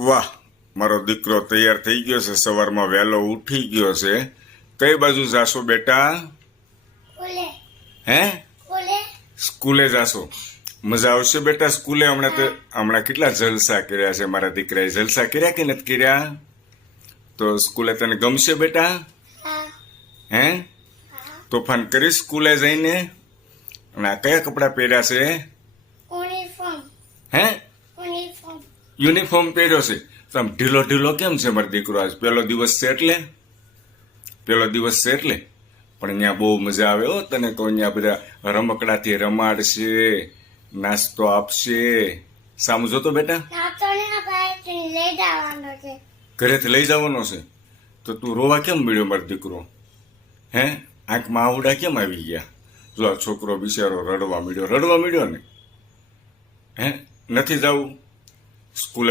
વાહ, મારો દીકરો તૈયાર થઈ ગયો છે, સવારમાં વહેલો ઉઠી ગયો છે. કઈ બાજુ જાશો બેટા? હે, સ્કૂલે જાશો? મજા આવશે બેટા સ્કૂલે? હમણાં કેટલા જલસા કર્યા છે મારા દીકરાએ. જલસા કર્યા કે નથી કર્યા? તો સ્કૂલે તને ગમશે બેટા? હે, તોફાન કરીશ સ્કૂલે જઈને? અને આ કયા કપડા પહેર્યા છે? હે, યુનિફોર્મ પહેર્યો છે. તો આમ ઢીલો ઢીલો કેમ છે મારો દીકરો? આજ પહેલો દિવસ છે એટલે પણ અહીંયા બહુ મજા આવે હો. તને કહું, અહીંયા બધા રમકડાથી રમાડશે, નાસ્તો આપશે. સામું જોતો બેટા, ઘરેથી લઈ જવાનો છે. તો તું રોવા કેમ મળ્યો મારો દીકરો? હે, આંખમાં આવડા કેમ આવી ગયા? જો આ છોકરો બિચારો રડવા મળ્યો ને. હે, નથી જવું સ્કૂલે?